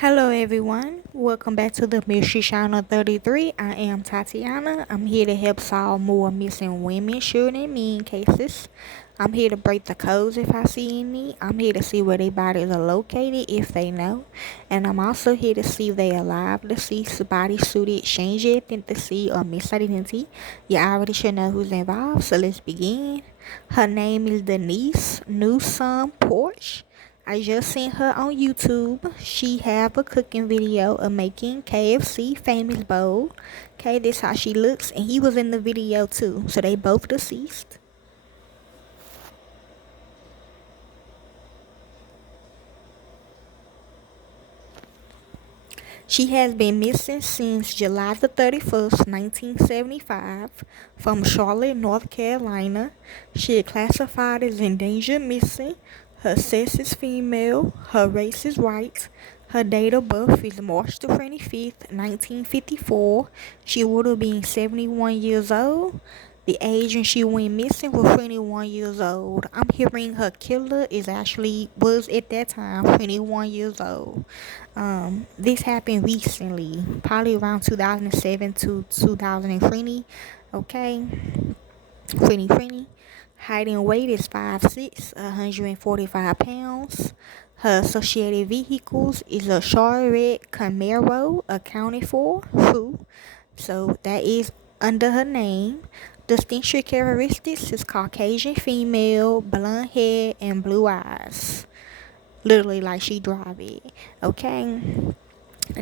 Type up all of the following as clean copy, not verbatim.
Hello everyone, welcome back to the Mystery Channel 33. I am Tatiana. I'm here to help solve more missing women, children, and men cases. I'm here to break the codes if I see any. I'm here to see where their bodies are located if they know. And I'm also here to see if they are alive, deceased, body suited, change identity, or misidentity. You already should know who's involved, so let's begin. Her name is Denise Newsome Porch. I just seen her on YouTube. She have a cooking video of making KFC famous bowl. Okay, this how she looks, and he was in the video too. So they both deceased. She has been missing since July the 31st, 1975, from Charlotte, North Carolina. She is classified as endangered missing. Her sex is female. Her race is white. Her date of birth is March the 25th, 1954. She would have been 71 years old. The age when she went missing was 21 years old. I'm hearing her killer was at that time 21 years old. This happened recently, probably around 2007 to 2020. Okay, 2020. Height and weight is 5'6", 145 pounds. Her associated vehicles is a Chevrolet Camaro, accounted for. Who? So that is under her name. Distinctive characteristics is Caucasian female, blonde hair, and blue eyes. Literally like she drive it. Okay.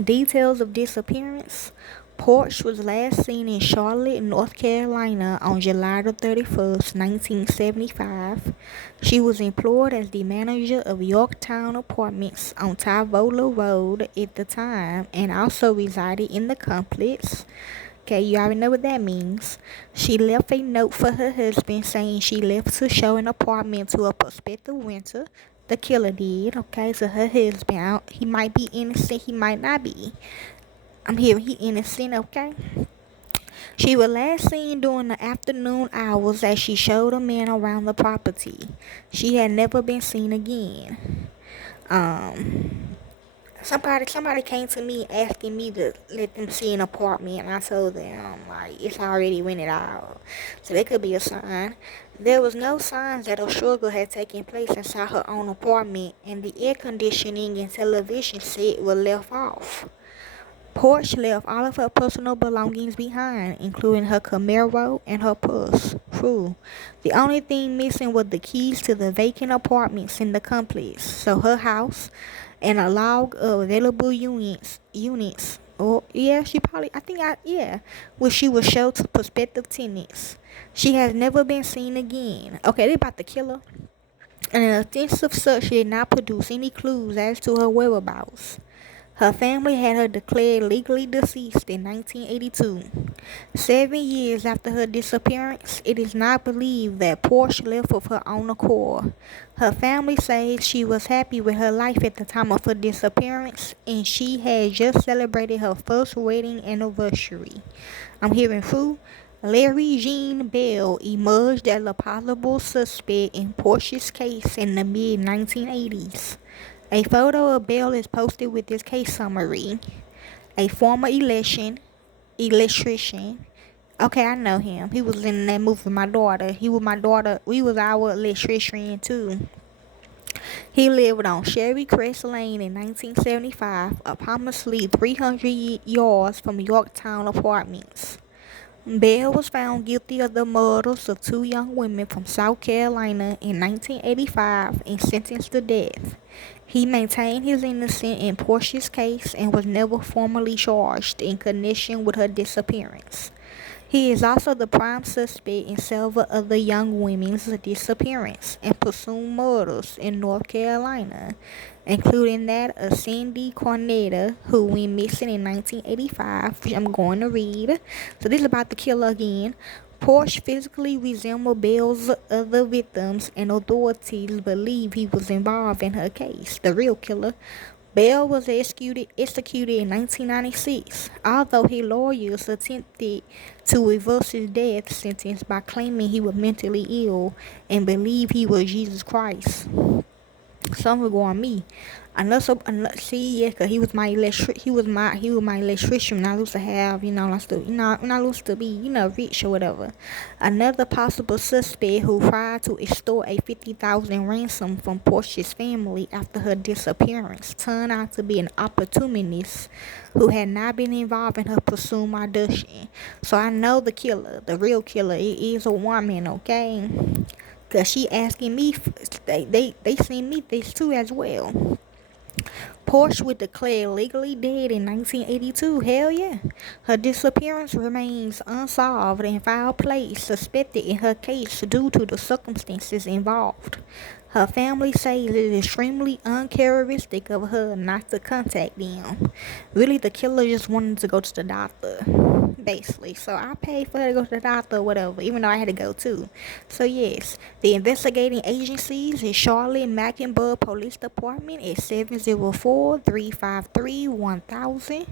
Details of disappearance. Porch was last seen in Charlotte, North Carolina on July the 31st, 1975. She was employed as the manager of Yorktown Apartments on Tyvola Road at the time and also resided in the complex. Okay, you already know what that means. She left a note for her husband saying she left to show an apartment to a prospective renter. The killer did, okay? So her husband, he might be innocent, he might not be. I'm hearing he innocent, okay? She was last seen during the afternoon hours as she showed a man around the property. She had never been seen again. Um, Somebody came to me asking me to let them see an apartment, and I told them like it's already rented out, so that could be a sign. There was no signs that a struggle had taken place inside her own apartment, and the air conditioning and television set were left off. Porch left all of her personal belongings behind, including her Camaro and her purse. True. The only thing missing was the keys to the vacant apartments in the complex. So her house and a log of available units. Oh yeah, which she will show to prospective tenants. She has never been seen again. Okay, they about to kill her. And an extensive search did not produce any clues as to her whereabouts. Her family had her declared legally deceased in 1982. 7 years after her disappearance, it is not believed that Portia left of her own accord. Her family says she was happy with her life at the time of her disappearance, and she had just celebrated her first wedding anniversary. I'm hearing who? Larry Jean Bell emerged as a possible suspect in Portia's case in the mid-1980s. A photo of Bell is posted with this case summary. A former electrician. Okay, I know him. He was in that movie with my daughter. We was our electrician too. He lived on Sherry Crest Lane in 1975, approximately 300 yards from Yorktown Apartments. Bell was found guilty of the murders of two young women from South Carolina in 1985 and sentenced to death. He maintained his innocence in Portia's case and was never formally charged in connection with her disappearance. He is also the prime suspect in several other young women's disappearance and presumed murders in North Carolina, including that of Cindy Cornetta, who went missing in 1985, which I'm going to read. So this is about the killer again. Porsche physically resembled Bell's other victims, and authorities believe he was involved in her case. The real killer. Bell was executed in 1996, although his lawyers attempted to reverse his death sentence by claiming he was mentally ill and believed he was Jesus Christ. Some were going me. See, yeah, 'cause he was my electrician. When I used to have, when I used to be, rich or whatever. Another possible suspect who tried to extort a 50,000 ransom from Portia's family after her disappearance turned out to be an opportunist who had not been involved in her pursuit abduction. So I know the killer, the real killer, it is a woman, okay? Cause she asking me, they seen me this too as well. Porsche was declared legally dead in 1982. Hell yeah. Her disappearance remains unsolved and foul play is suspected in her case due to the circumstances involved. Her family says it is extremely uncharacteristic of her not to contact them. Really, the killer just wanted to go to the doctor, basically. So I paid for her to go to the doctor or whatever, even though I had to go too. So yes, the investigating agencies is Charlotte Mecklenburg Police Department at 704-353-1000.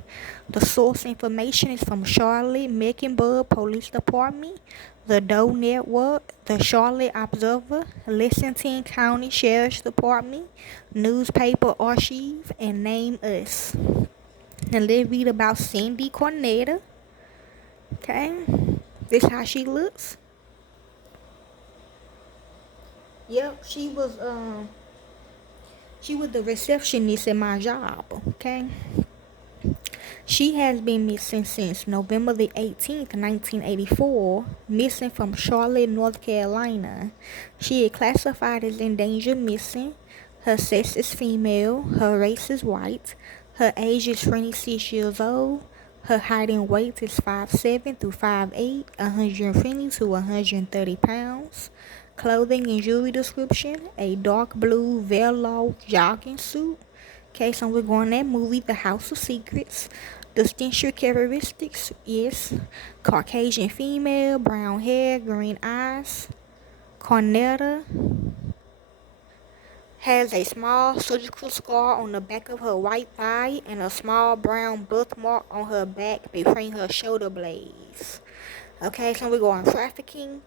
The source information is from Charlotte Mecklenburg Police Department, the Doe Network, the Charlotte Observer, Lexington County Sheriff's Department, Newspaper Archive, and Name Us. Now let's read about Cindy Cornetta. Okay, this how she looks. Yep, she was the receptionist at my job. Okay. She has been missing since November the 18th, 1984, missing from Charlotte, North Carolina. She is classified as endangered missing. Her sex is female. Her race is white. Her age is 26 years old. Her height and weight is 5'7" to 5'8", 120 to 130 pounds. Clothing and jewelry description: a dark blue velour jogging suit. Okay, so we're going to that movie, The House of Secrets. Distinction characteristics: yes, Caucasian female, brown hair, green eyes. Cornetta has a small surgical scar on the back of her right thigh and a small brown birthmark on her back between her shoulder blades. Okay, so we're going trafficking.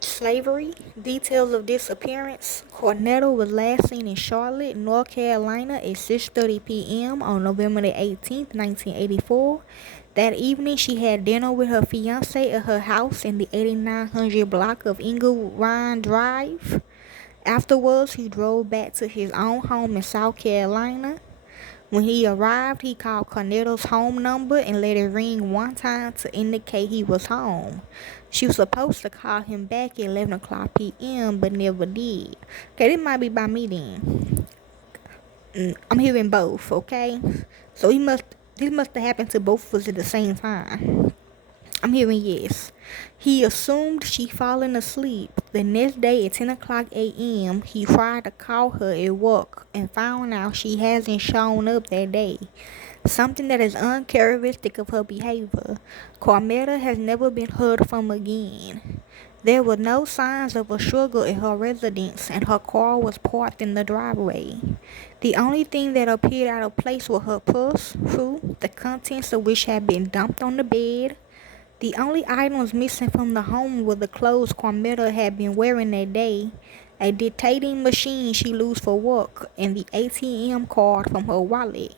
Slavery. Details of disappearance: Cornetta was last seen in Charlotte, North Carolina at 6:30 p.m. on November the 18th, 1984. That evening, she had dinner with her fiancé at her house in the 8900 block of Inglewood Drive. Afterwards, he drove back to his own home in South Carolina. When he arrived, he called Cornetta's home number and let it ring one time to indicate he was home. She was supposed to call him back at 11 o'clock p.m. but never did. Okay, this might be by me then. I'm hearing both, okay? So this must have happened to both of us at the same time. I'm hearing yes. He assumed she fallen asleep. The next day at 10 o'clock a.m., he tried to call her at work and found out she hasn't shown up that day. Something that is uncharacteristic of her behavior. Cornetta has never been heard from again. There were no signs of a struggle at her residence, and her car was parked in the driveway. The only thing that appeared out of place was her purse, the contents of which had been dumped on the bed. The only items missing from the home were the clothes Cornetta had been wearing that day, a dictating machine she used for work, and the ATM card from her wallet.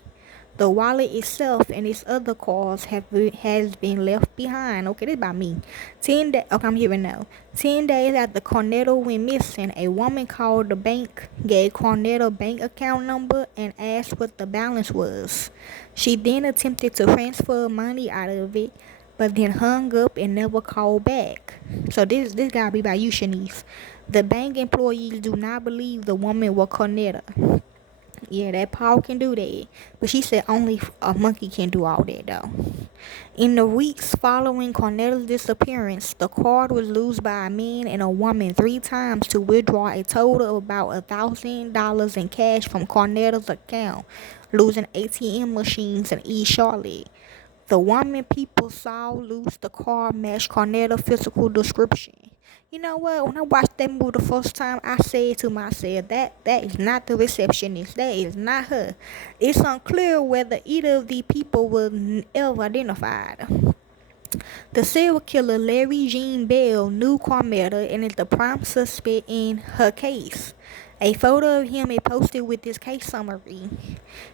The wallet itself and its other cards has been left behind. Okay, this by me. Okay, I'm hearing now. 10 days after Cornetta went missing, a woman called the bank, gave Cornetta bank account number, and asked what the balance was. She then attempted to transfer money out of it, but then hung up and never called back. So this gotta be by you, Shanice. The bank employees do not believe the woman was Cornetta. Yeah, that Paul can do that. But she said only a monkey can do all that, though. In the weeks following Cornetta's disappearance, the card was used by a man and a woman 3 times to withdraw a total of about $1,000 in cash from Cornetta's account, losing ATM machines in East Charlotte. The woman people saw lose the card matched Cornetta's physical description. You know what? When I watched that movie the first time, I said to myself, that is not the receptionist. That is not her. It's unclear whether either of the people were ever identified. The serial killer Larry Jean Bell knew Cornetta and is the prime suspect in her case. A photo of him is posted with this case summary.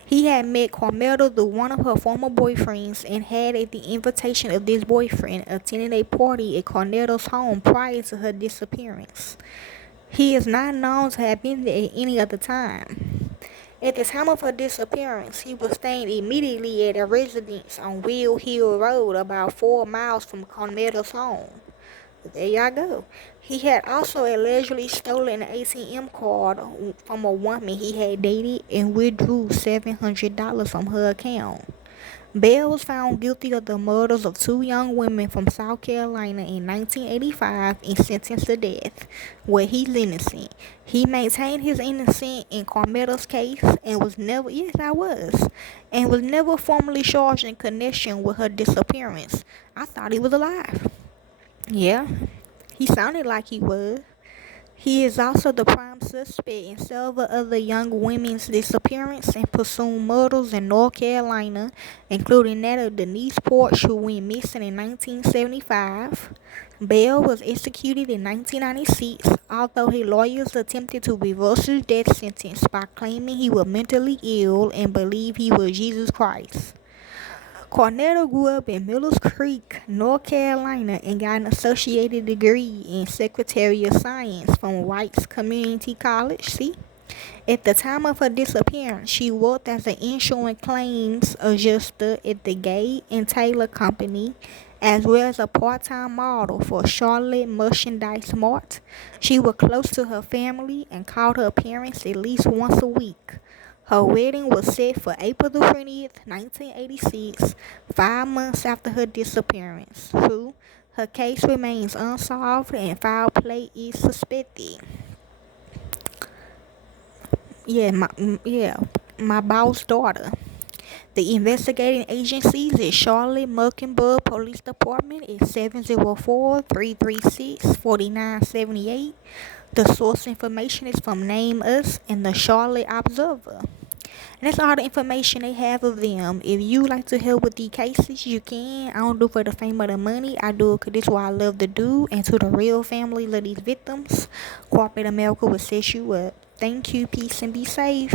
He had met Carmela through one of her former boyfriends and had, at the invitation of this boyfriend, attended a party at Carmela's home prior to her disappearance. He is not known to have been there at any other time. At the time of her disappearance, he was staying immediately at a residence on Will Hill Road, about 4 miles from Carmela's home. There y'all go. He had also allegedly stolen an ATM card from a woman he had dated and withdrew $700 from her account. Bell was found guilty of the murders of 2 young women from South Carolina in 1985 and sentenced to death, where he's innocent. He maintained his innocence in Carmela's case and was never, and was never formally charged in connection with her disappearance. I thought he was alive. Yeah, he sounded like he was. He is also the prime suspect in several other young women's disappearance and presumed murders in North Carolina, including that of Denise Porch, who went missing in 1975. Bell was executed in 1996, although his lawyers attempted to reverse his death sentence by claiming he was mentally ill and believed he was Jesus Christ. Carnetta grew up in Millers Creek, North Carolina, and got an associated degree in Secretary of Science from Rice Community College. At the time of her disappearance, she worked as an insurance claims adjuster at the Gay and Taylor Company, as well as a part-time model for Charlotte Merchandise Mart. She was close to her family and called her parents at least once a week. Her wedding was set for April the 20th, 1986, 5 months after her disappearance. True, her case remains unsolved and foul play is suspected. My boss daughter. The investigating agencies is Charlotte Mecklenburg Police Department is 704-336-4978. The source information is from Name Us and the Charlotte Observer. And that's all the information they have of them. If you like to help with these cases, you can. I don't do it for the fame or the money. I do it because this is what I love to do. And to the real families of these victims, corporate America will set you up. Thank you, peace, and be safe.